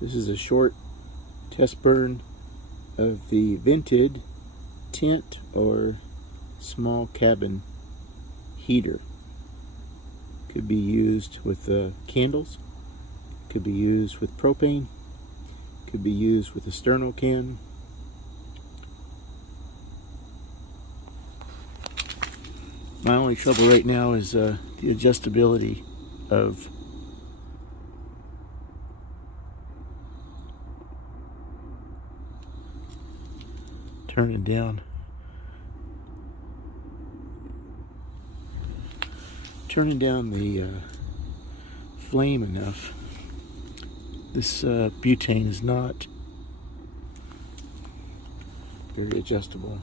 This is a short test burn of the vented tent or small cabin heater. Could be used with candles, could be used with propane, could be used with a sterno can. My only trouble right now is the adjustability of turning down the flame enough. This butane is not very adjustable.